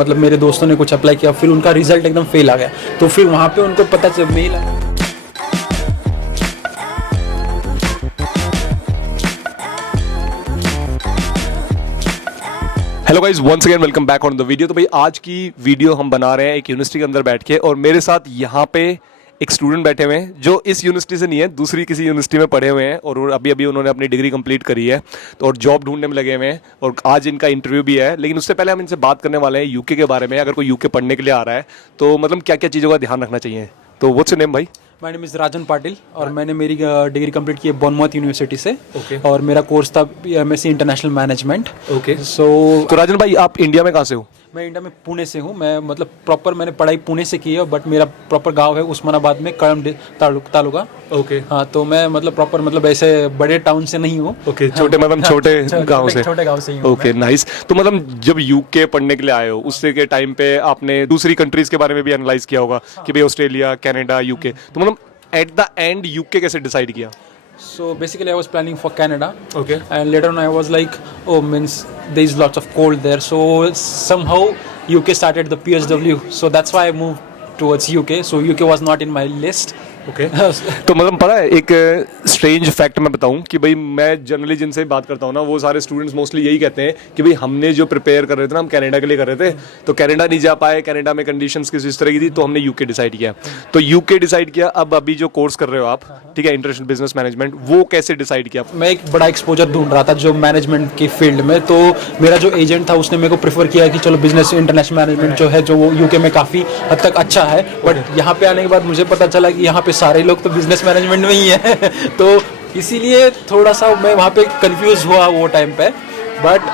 मतलब मेरे दोस्तों ने कुछ अप्लाई किया, फिर उनका रिजल्ट एकदम फेल आ गया, तो फिर वहाँ पे उनको पता चल मेल आया। Hello guys, once again welcome back on the video. तो भाई आज की वीडियो हम बना रहे हैं एक यूनिवर्सिटी के अंदर बैठ के, और मेरे साथ यहाँ पे एक स्टूडेंट बैठे हुए हैं जो इस यूनिवर्सिटी से नहीं है, दूसरी किसी यूनिवर्सिटी में पढ़े हुए हैं, और अभी अभी उन्होंने अपनी डिग्री कंप्लीट करी है तो और जॉब ढूंढने में लगे हुए हैं, और आज इनका इंटरव्यू भी है। लेकिन उससे पहले हम इनसे बात करने वाले हैं यूके के बारे में। अगर कोई यूके पढ़ने के लिए आ रहा है तो मतलब क्या क्या चीज़ों का ध्यान रखना चाहिए। तो व्हाट्स योर नेम भाई? माय नेम इज़ राजन पाटिल और मैंने मेरी डिग्री कंप्लीट की है बॉर्नमाउथ यूनिवर्सिटी से। Okay. और मेरा कोर्स था एमएससी इंटरनेशनल मैनेजमेंट। ओके। सो तो राजन भाई, आप इंडिया में कहाँ से हो? मैं इंडिया में पुणे से हूँ। मैं मतलब प्रॉपर मैंने पढ़ाई पुणे से की है, बट मेरा प्रॉपर गांव है उस्मानाबाद में, कड़म तालुका। ओके। हाँ, तो मैं मतलब प्रॉपर मतलब ऐसे बड़े टाउन से नहीं हूँ। ओके, छोटे मतलब छोटे गांव से। छोटे गांव से ही हूँ। Okay, nice. तो मतलब जब यूके पढ़ने के लिए आए हो, उससे के टाइम पे आपने दूसरी कंट्रीज के बारे में भी एनालाइज किया होगा कि भाई ऑस्ट्रेलिया, कनाडा, यूके। तो मतलब एट द एंड यूके कैसे डिसाइड किया? So basically I was planning for Canada. Okay. And later on I was like, oh, means there is lots of cold there. So somehow UK started the PSW. So that's why I moved towards UK. So UK was not in my list. Okay. तो मतलब पता है, एक strange fact मैं बताऊं कि भाई मैं जनरली जिनसे बात करता हूं ना, वो सारे स्टूडेंट्स मोस्टली यही कहते हैं कि भाई हमने जो प्रिपेयर कर रहे थे ना, हम कनाडा के लिए कर रहे थे, तो कनाडा नहीं जा पाए, कनाडा में कंडीशंस किस इस तरह की थी, तो हमने यूके डिसाइड किया। तो यूके डिसाइड किया। अब अभी जो कोर्स कर रहे हो आप, ठीक है, इंटरनेशनल बिजनेस मैनेजमेंट, वो कैसे डिसाइड किया? मैं एक बड़ा एक्सपोजर ढूंढ रहा था जो मैनेजमेंट की फील्ड में। तो मेरा जो एजेंट था उसने मेरे को प्रेफर किया कि चलो बिजनेस इंटरनेशनल मैनेजमेंट जो है, जो वो यूके में काफ़ी हद तक अच्छा है। बट यहाँ पे आने के बाद मुझे पता चला कि यहाँ पे सारे लोग तो बिजनेस मैनेजमेंट में ही है। तो इसीलिए थोड़ा सा मैं वहाँ पे कंफ्यूज हुआ वो टाइम पे। बट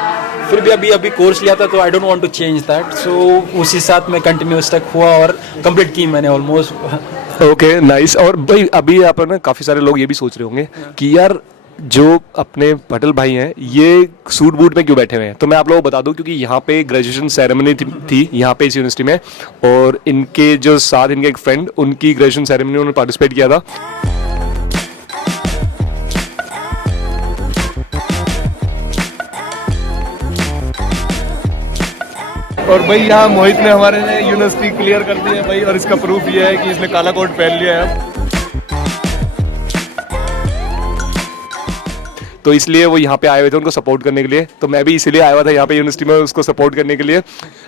फिर भी अभी कोर्स लिया था, तो I don't want to change that. So उसी साथ मैं कंटिन्यूस तक हुआ और कंप्लीट की मैंने ऑलमोस्ट। Okay, nice. और भाई अभी आप ना काफ़ी सारे लोग ये भी सोच रहे होंगे कि यार जो अपने पटेल भाई हैं ये सूट बूट में क्यों बैठे हुए हैं। तो मैं आप लोगों को बता दूं, क्योंकि यहाँ पे ग्रेजुएशन सेरेमनी थी यहाँ पे इस यूनिवर्सिटी में, और इनके जो साथ इनके एक फ्रेंड, उनकी ग्रेजुएशन सेरेमनी उन्होंने पार्टिसिपेट किया था। और भाई यहाँ मोहित ने हमारे ने यूनिवर्सिटी क्लियर कर दी है भाई, और इसका प्रूफ ये है कि इसने काला कोट पहन लिया है। तो इसलिए वो यहाँ पे आए हुए थे उनको सपोर्ट करने के लिए। तो मैं भी इसीलिए आया हुआ था यहाँ पे यूनिवर्सिटी में उसको सपोर्ट करने के लिए।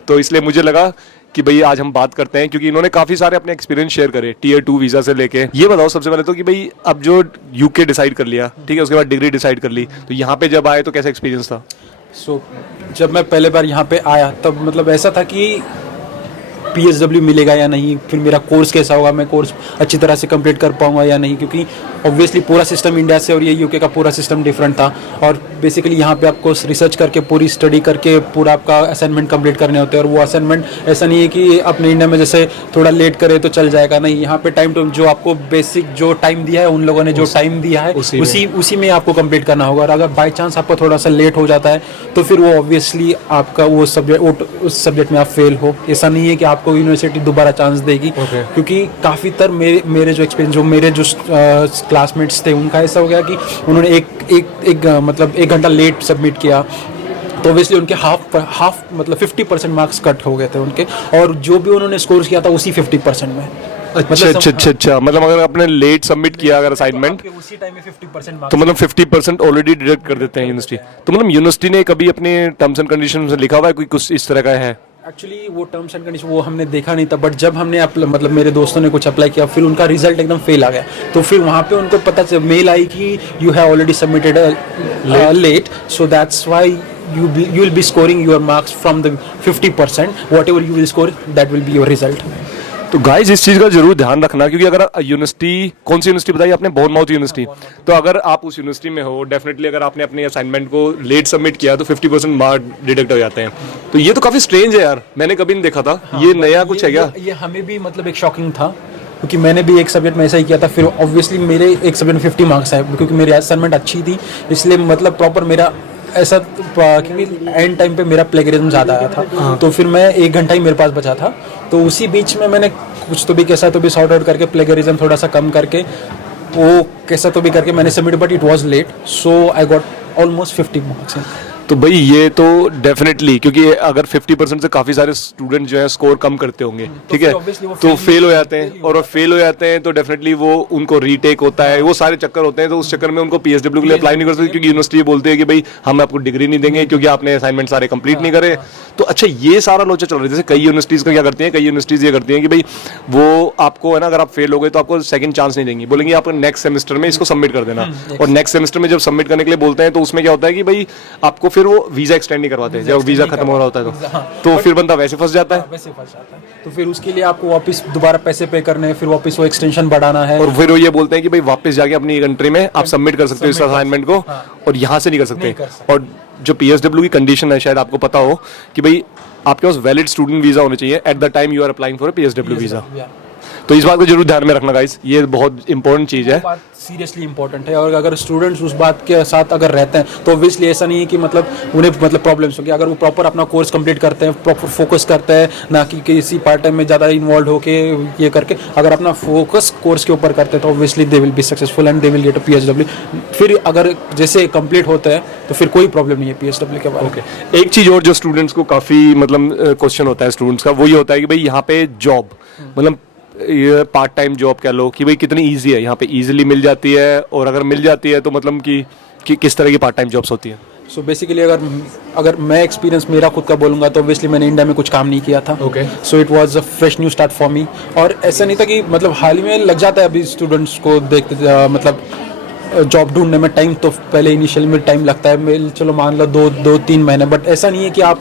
तो इसलिए मुझे लगा कि भाई आज हम बात करते हैं, क्योंकि इन्होंने काफ़ी सारे अपने एक्सपीरियंस शेयर करे टीयर 2 वीज़ा से लेके। ये बताओ सबसे पहले तो कि भाई अब जो यूके डिसाइड कर लिया, ठीक है, उसके बाद डिग्री डिसाइड कर ली, तो यहाँ पे जब आए तो कैसा एक्सपीरियंस था? सो जब मैं पहले बार यहाँ पे आया तब मतलब ऐसा था कि PSW मिलेगा या नहीं, फिर मेरा कोर्स कैसा होगा, मैं कोर्स अच्छी तरह से कंप्लीट कर पाऊंगा या नहीं, क्योंकि ऑब्वियसली पूरा सिस्टम इंडिया से और ये यूके का पूरा सिस्टम डिफरेंट था। और बेसिकली यहाँ पे आपको रिसर्च करके, पूरी स्टडी करके पूरा आपका असाइनमेंट कंप्लीट करने होते हैं। और वो असाइनमेंट ऐसा नहीं है कि अपने इंडिया में जैसे थोड़ा लेट करे तो चल जाएगा, नहीं, यहाँ पे टाइम टू जो आपको बेसिक जो टाइम दिया है, उन लोगों ने जो टाइम दिया है उसी में आपको कंप्लीट करना होगा। और अगर बाई चांस आपको थोड़ा सा लेट हो जाता है तो फिर वो ऑब्वियसली आपका वो सब्जेक्ट, उस सब्जेक्ट में आप फेल हो। ऐसा नहीं है कि आपको यूनिवर्सिटी दोबारा चांस देगी। क्योंकि काफ़ी तर मेरे जो एक्सपीरियंस, जो मेरे जो क्लासमेट्स थे, उनका ऐसा हो गया कि उन्होंने एक मतलब 1 घंटा लेट सबमिट किया, तो ऑब्वियसली उनके हाफ मतलब 50% मार्क्स कट हो गए थे उनके, और जो भी उन्होंने स्कोर किया था उसी 50% में। अच्छा, मतलब अगर आपने लेट सबमिट किया अगर असाइनमेंट, उसी टाइम में 50% तो मतलब 50% ऑलरेडी डिडक्ट कर देते हैं यूनिवर्सिटी। तो मतलब यूनिवर्सिटी ने कभी अपने टर्म्स एंड कंडीशन में लिखा हुआ है कोई कुछ इस तरह का है? एक्चुअली वो टर्म्स एंड कंडीशन वो हमने देखा नहीं था, बट जब हमने मतलब मेरे दोस्तों ने कुछ अप्लाई किया, फिर उनका रिजल्ट एकदम फेल आ गया, तो फिर वहाँ पे उनको पता चल मेल आई कि you have already submitted late, so that's why you will be scoring your marks from the 50%, whatever you will score that will be your result. तो गाइस इस चीज़ का जरूर ध्यान रखना, क्योंकि अगर यूनिवर्सिटी, कौन सी यूनिवर्सिटी बताइए आपने? Bournemouth university. तो अगर आप उस यूनिवर्सिटी में हो, डेफिनेटली अगर आपने अपने असाइनमेंट को लेट सबमिट किया तो 50% मार्क डिडक्ट हो जाते हैं। तो ये तो काफ़ी स्ट्रेंज है यार, मैंने कभी नहीं देखा था। ये नया कुछ है क्या? ये हमें भी मतलब एक शॉकिंग था, क्योंकि मैंने भी एक सब्जेक्ट में ऐसा ही किया था। फिर ऑब्वियसली मेरे एक सब्जेक्ट में 50 मार्क्स है, क्योंकि मेरी असाइनमेंट अच्छी थी, इसलिए मतलब प्रॉपर मेरा ऐसा, क्योंकि एंड टाइम पे मेरा प्लेगरिज्म ज़्यादा आया था। तो फिर मैं 1 घंटा ही मेरे पास बचा था, तो उसी बीच में मैंने कुछ तो भी कैसा तो भी सॉर्ट आउट करके, प्लेगरिज्म थोड़ा सा कम करके, वो कैसा तो भी करके मैंने submit, but it was late, so I got almost 50 marks. तो भाई ये तो डेफिनेटली, क्योंकि अगर 50% से काफ़ी सारे स्टूडेंट जो है स्कोर कम करते होंगे, ठीक है, फिर obviously वो तो fail फेल हो जाते हैं, और फेल हो जाते हैं तो डेफिनेटली वो उनको रीटेक होता है, वो सारे चक्कर होते हैं, तो उस चक्कर में उनको पीएसडब्ल्यू के लिए अप्लाई नहीं कर सकते, क्योंकि यूनिवर्सिटी बोलते हैं कि भाई हम आपको डिग्री नहीं देंगे क्योंकि आपने असाइनमेंट सारे कंप्लीट नहीं करे। तो अच्छा, ये सारा लोचा चल रहा है। जैसे कई यूनिवर्सिटीज़ का क्या करती हैं, कई यूनिवर्सिटीज़ ये करती हैं कि भाई वो आपको है ना, अगर आप फेल हो गए तो आपको सेकंड चांस नहीं देंगी, बोलेंगे आप नेक्स्ट सेमेस्टर में इसको सबमिट कर देना। और नेक्स्ट सेमेस्टर में जब सबमिट करने के लिए बोलते हैं तो उसमें क्या होता है कि भाई आपको फिर वो वीज़ा एक्सटेंड नहीं करवाते, जब वीज़ा खत्म हो रहा होता है तो फिर बंदा वैसे फंस जाता है। वैसे फंस जाता है, तो फिर उसके लिए आपको वापस दोबारा पैसे पे करने हैं, फिर वापस वो एक्सटेंशन बढ़ाना है, और फिर वो ये बोलते हैं कि भाई वापस जाके अपनी कंट्री में आप सबमिट कर सकते हो इस असाइनमेंट को, और यहाँ से नहीं कर सकते। और जो पीएसडब्ल्यू की कंडीशन है, शायद आपको पता हो कि भाई आपके पास वैलिड स्टूडेंट वीजा होना चाहिए at the time you are applying for PSW visa. तो इस बात को जरूर ध्यान में रखना गाइस, ये बहुत इंपॉर्टेंट चीज़ है, बात सीरियसली इंपॉर्टेंट है। और अगर स्टूडेंट्स उस बात के साथ अगर रहते हैं तो ऑब्वियसली ऐसा नहीं है कि मतलब उन्हें मतलब प्रॉब्लम्स होगी। अगर वो प्रॉपर अपना कोर्स कंप्लीट करते हैं, प्रॉपर फोकस करते हैं, ना कि किसी पार्ट टाइम में ज़्यादा इन्वॉल्व होके ये करके, अगर अपना फोकस कोर्स के ऊपर करते हैं तो obviously they will be successful and they will get a PSW. फिर अगर जैसे कंप्लीट होते हैं तो फिर कोई प्रॉब्लम नहीं है पीएसडब्ल्यू के बाद। एक चीज़ और जो स्टूडेंट्स को काफ़ी मतलब क्वेश्चन होता है स्टूडेंट्स का, वो ये होता है कि भाई यहाँ पे जॉब मतलब ये पार्ट टाइम जॉब कह लो कि भाई कितनी इजी है, यहाँ पे इजीली मिल जाती है, और अगर मिल जाती है तो मतलब कि किस तरह की पार्ट टाइम जॉब्स होती हैं। सो बेसिकली अगर मैं एक्सपीरियंस मेरा खुद का बोलूँगा तो ऑब्वियसली मैंने इंडिया में कुछ काम नहीं किया था। So it was a fresh new start for me. और ऐसा नहीं था कि मतलब हाल ही में लग जाता है अभी स्टूडेंट्स को देखते मतलब जॉब ढूंढने में टाइम तो पहले इनिशियली में टाइम लगता है, चलो मान लो 2-3 महीने, बट ऐसा नहीं है कि आप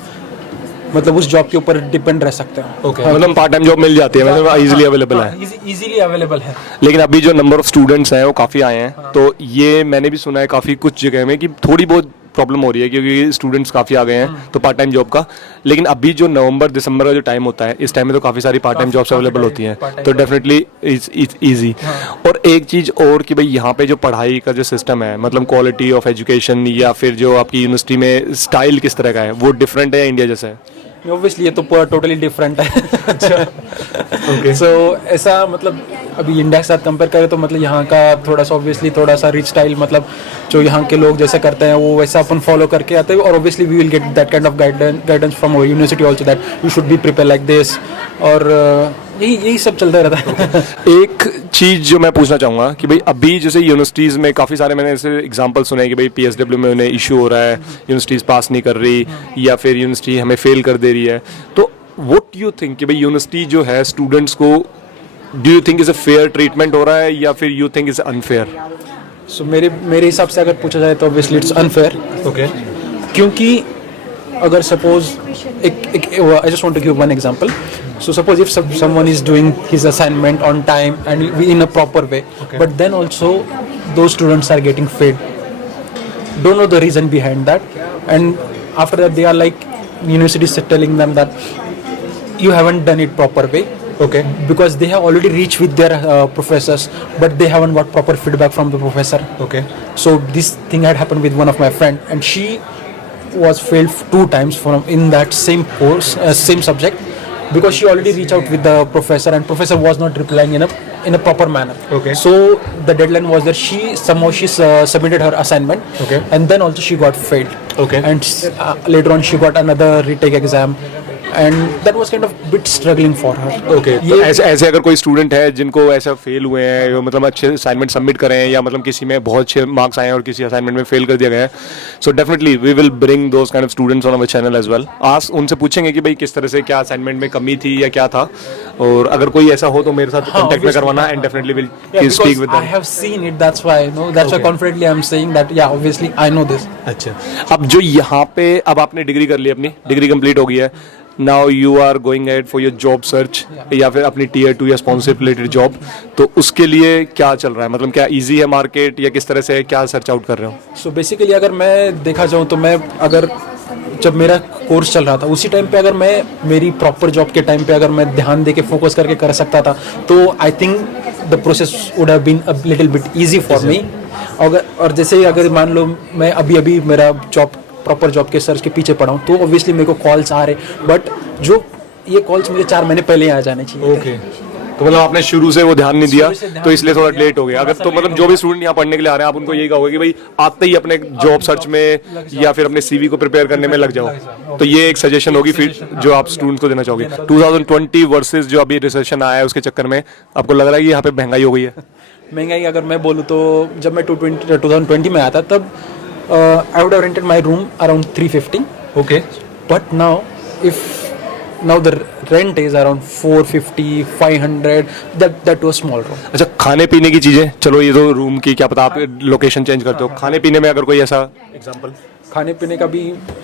मतलब उस जॉब के ऊपर डिपेंड रह सकते हो। मतलब पार्ट टाइम जॉब मिल जाती है, मतलब इजीली अवेलेबल है, इजीली अवेलेबल है। लेकिन अभी जो नंबर ऑफ स्टूडेंट्स हैं वो काफ़ी आए हैं, तो ये मैंने भी सुना है काफ़ी कुछ जगह में कि थोड़ी बहुत प्रॉब्लम हो रही है क्योंकि स्टूडेंट्स काफ़ी आ गए हैं तो पार्ट टाइम जॉब का। लेकिन अभी जो नवंबर दिसंबर का जो टाइम होता है, इस टाइम में तो काफ़ी सारी पार्ट टाइम जॉब्स अवेलेबल होती हैं, तो डेफिनेटली इट्स ईजी। और एक चीज़ और कि भाई यहाँ पे जो पढ़ाई का जो सिस्टम है, मतलब क्वालिटी ऑफ एजुकेशन या फिर जो आपकी यूनिवर्सिटी में स्टाइल किस तरह का है, वो डिफरेंट है इंडिया जैसा है? ऑब्वियसली ये तो टोटली डिफरेंट है। अच्छा, सो ऐसा मतलब अभी इंडिया के साथ कंपेयर करें तो मतलब यहाँ का थोड़ा सा ऑब्वियसली थोड़ा सा रिच स्टाइल, मतलब जो यहाँ के लोग जैसे करते हैं वो वैसा अपन फॉलो करके आते हैं। और obviously we will get that kind of guidance from our university also that you should be prepare like this. और यही सब चलता रहता है। एक चीज़ जो मैं पूछना चाहूँगा कि भाई अभी जैसे यूनिवर्सिटीज़ में काफ़ी सारे मैंने ऐसे एग्जांपल सुने हैं कि भाई पीएसडब्ल्यू में उन्हें इशू हो रहा है, यूनिवर्सिटीज़ पास नहीं कर रही या फिर यूनिवर्सिटी हमें फेल कर दे रही है। तो व्हाट यू थिंक कि भाई यूनिवर्सिटी जो है स्टूडेंट्स को, do you think is a fair treatment हो रहा है या फिर यू थिंक इज़ अनफेयर? सो मेरे हिसाब से अगर पूछा जाए तो ऑब्वियसली इट्स अनफेयर। क्योंकि अगर suppose I just want to give one example. So suppose if someone is doing his assignment on time and in a proper way, but then also those students are getting failed. Don't know the reason behind that, and after that they are like universities telling them that you haven't done it proper way. Because they have already reached with their professors, but they haven't got proper feedback from the professor. So this thing had happened with one of my friend, and she was failed 2 times from in that same course, same subject, because she already reached out with the professor and professor was not replying in a proper manner. So the deadline was that she submitted her assignment, and then also she got failed. And later on she got another retake exam, and that was kind of bit struggling for her. तो ऐसे अगर कोई student है जिनको ऐसा fail हुए हैं, मतलब अच्छे असाइनमेंट सबमिट करें हैं या मतलब किसी में बहुत अच्छे मार्क्स आए हैं और किसी असाइनमेंट में फेल कर दिया गया है, so definitely we will bring those kind of students on our channel as well. आज उनसे पूछेंगे कि भाई किस तरह से क्या असाइनमेंट में कमी थी या क्या था, और अगर कोई ऐसा हो तो मेरे साथ कांटेक्ट में करवाना, and definitely will speak with them. I have seen it, that's why why confidently I'm saying that yeah, obviously I know this. अच्छा, अब जो यहाँ पे अब आपने डिग्री कर ली, अपनी डिग्री कंप्लीट हो गई है, now you are going ahead for your job search या फिर अपनी Tier 2 या स्पॉन्सरशिप रिलेटेड जॉब, तो उसके लिए क्या चल रहा है, मतलब क्या इजी है मार्केट या किस तरह से क्या सर्च आउट कर रहे हो? सो बेसिकली अगर मैं देखा जाऊँ तो मैं अगर जब मेरा कोर्स चल रहा था उसी टाइम पे अगर मैं मेरी प्रॉपर जॉब के टाइम पे अगर मैं ध्यान दे के फोकस करके कर सकता था तो I think the process would have been a little bit easy for me. और जैसे अगर मान लो मैं अभी मेरा प्रॉपर जॉब के सर्च के पीछे पड़ा हूँ तो ऑब्वियसली मेरे को कॉल्स आ रहे, बट जो ये कॉल्स मुझे 4 महीने पहले आ जाने चाहिए। तो मतलब आपने शुरू से वो ध्यान नहीं दिया, शुरू से ध्यान तो इसलिए नहीं थोड़ा दिया, लेट हो गया। अगर थोड़ा सा तो मतलब late जो हो भी स्टूडेंट यहाँ पढ़ने के लिए आ रहे हैं, आप उनको यही कहोगे कि भाई आते ही अपने जॉब सर्च में या फिर अपने सीवी को प्रिपेयर करने में लग जाओ। तो ये एक सजेशन होगी फिर जो आप स्टूडेंट्स को देना चाहोगे। 2020 वर्सेस जो अभी रिसेशन आया है उसके चक्कर में आपको लग रहा है कि यहाँ पे महंगाई हो गई है? महंगाई अगर मैं बोलूँ तो जब मैं 2020 में आया था तब I would have rented my room around 350. Okay, But now the rent is around 450, 500. That was small room. अच्छा खाने पीने की चीजें, चलो ये तो रूम की, क्या पता आप लोकेशन चेंज करते हो, खाने पीने में अगर कोई ऐसा एग्जांपल? खाने पीने का भी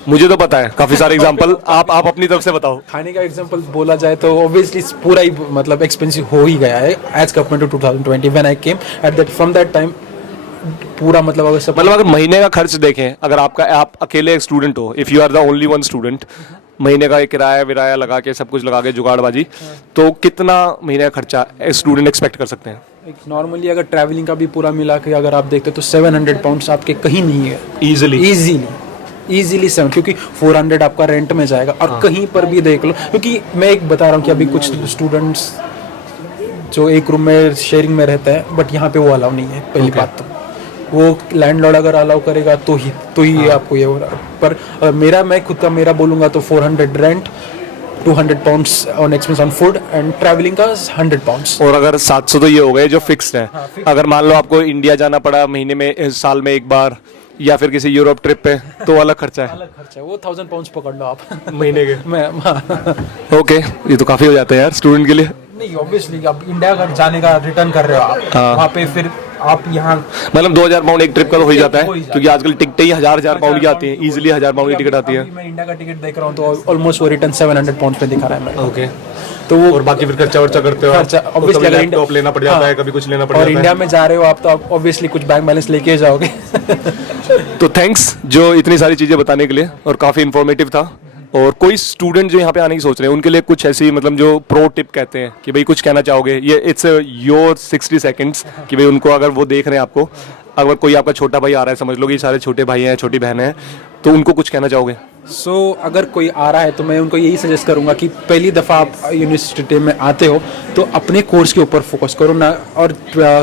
मुझे तो पता है काफी सारे एग्जांपल, आप अपनी तरफ से बताओ। खाने का एग्जांपल बोला जाए तो ऑब्वियसली पूरा ही मतलब एक्सपेंसिव हो ही गया है as compare to 2020 when I came at that from that time पूरा मतलब अगर सब मतलब अगर महीने का खर्च देखें, अगर आप अकेले एक स्टूडेंट हो, if you are the only one student, महीने का एक किराया विराया लगा के सब कुछ लगा के जुगाड़बाजी, तो कितना महीने का खर्चा स्टूडेंट एक्सपेक्ट कर सकते हैं? एक नॉर्मली अगर ट्रैवलिंग का भी पूरा मिला के अगर आप देखते तो 700 पाउंड्स आपके कहीं नहीं है इजीली 7, क्योंकि 400 आपका रेंट में जाएगा और कहीं पर भी देख लो, क्योंकि मैं एक बता रहा हूँ कि अभी कुछ स्टूडेंट्स जो एक रूम में शेयरिंग में रहते हैं बट यहाँ पे वो अलाउ नहीं है। पहली बात तो वो लैंडलॉर्ड अगर अलाउ करेगा तो ही आपको ये हो रहा है। पर मैं खुद का बोलूँगा तो 400 rent, 200 pounds on expense on food and travelling का 100 पाउंड्स। और अगर 700 तो ये हो गए जो फिक्स्ड है। अगर मान लो आपको इंडिया जाना पड़ा महीने में, साल में एक बार, या फिर किसी यूरोप ट्रिप पे, तो अलग खर्चा है। वो 1000 पाउंड्स पकड़ लो आप महीने के। मैं ओके, ये तो काफी हो जाता है यार स्टूडेंट के लिए। नहीं ऑब्वियसली अब इंडिया अगर जाने का रिटर्न कर रहे हो आप वहाँ पे फिर आप यहाँ मतलब 2000 पाउंड एक ट्रिप का तो हो ही जाता है, क्योंकि आजकल टिकटें ही हजार पाउंड की आती हैं, इजीली 1000 पाउंड की टिकट आती है। मैं इंडिया का टिकट देख रहा हूँ तो ऑलमोस्ट वो रिटर्न 700 पाउंड पे दिखा रहा है मैं। ओके, तो वो और बाकी फिर खर्चा वर्चा करते हो, खर्चा obviously अगर लैपटॉप लेना पड़ जाता है, कभी कुछ लेना पड़ जाता और है। इंडिया में जा रहे हो आप तो आप ऑब्वियसली कुछ बैंक बैलेंस लेके जाओगे। तो थैंक्स जो इतनी सारी चीजें बताने के लिए, और काफी इन्फॉर्मेटिव था। और कोई स्टूडेंट जो यहाँ पे आने की सोच रहे हैं उनके लिए कुछ ऐसी मतलब जो प्रो टिप कहते हैं कि भाई कुछ कहना चाहोगे, ये इट्स योर 60 सेकंड्स कि भाई उनको, अगर वो देख रहे हैं आपको, अगर कोई आपका छोटा भाई आ रहा है, समझ लो कि सारे छोटे भाई हैं, छोटी बहनें हैं, तो उनको कुछ कहना चाहोगे? अगर कोई आ रहा है तो मैं उनको यही सजेस्ट करूंगा कि पहली दफ़ा आप यूनिवर्सिटी में आते हो तो अपने कोर्स के ऊपर फोकस करो ना, और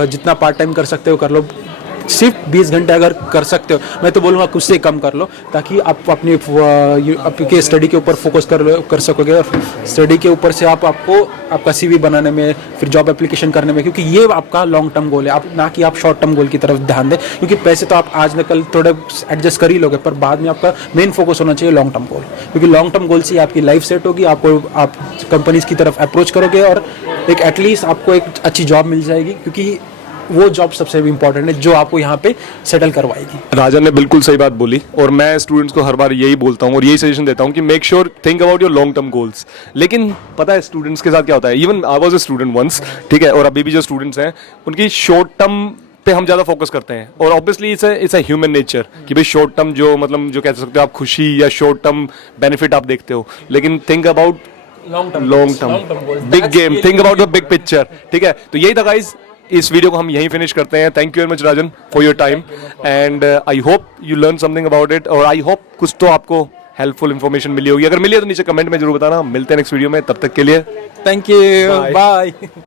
जितना पार्ट टाइम कर सकते हो कर लो। सिर्फ 20 घंटे अगर कर सकते हो, मैं तो बोलूँगा कुछ से कम कर लो, ताकि आप अपनी आपके स्टडी के ऊपर फोकस कर सकोगे। और स्टडी के ऊपर से आपको आपका सीवी बनाने में, फिर जॉब एप्लीकेशन करने में, क्योंकि ये आपका लॉन्ग टर्म गोल है, आप ना कि आप शॉर्ट टर्म गोल की तरफ ध्यान दें। क्योंकि पैसे तो आप आज न कल थोड़े एडजस्ट कर ही लोगे, पर बाद में आपका मेन फोकस होना चाहिए लॉन्ग टर्म गोल, क्योंकि लॉन्ग टर्म गोल से आपकी लाइफ सेट होगी, आप कंपनीज की तरफ अप्रोच करोगे और एक एटलीस्ट आपको एक अच्छी जॉब मिल जाएगी, क्योंकि वो जॉब सबसे इंपॉर्टेंट है जो आपको यहाँ पे सेटल करवाएगी। राजन ने बिल्कुल सही बात बोली, और मैं स्टूडेंट्स को हर बार यही बोलता हूँ और यही सजेशन देता हूँ कि make sure think about your long term goals. लेकिन पता है स्टूडेंट्स के साथ क्या होता है, even I was a student once, ठीक है, और अभी भी जो स्टूडेंट्स हैं उनकी शॉर्ट टर्म पे हम ज़्यादा फोकस करते हैं, और obviously it's a human nature कि भाई शॉर्ट टर्म जो मतलब जो कह सकते हो आप खुशी या शॉर्ट टर्म बेनिफिट आप देखते हो, लेकिन think about long term big game, think about the big picture. ठीक है, तो यही था गाइस, इस वीडियो को हम यहीं फिनिश करते हैं। Thank you very much Rajan for your time, and I hope you learn something about it, और आई होप कुछ तो आपको हेल्पफुल इन्फॉर्मेशन मिली होगी। अगर मिली है तो नीचे कमेंट में जरूर बताना। मिलते हैं नेक्स्ट वीडियो में, तब तक के लिए थैंक यू, बाय।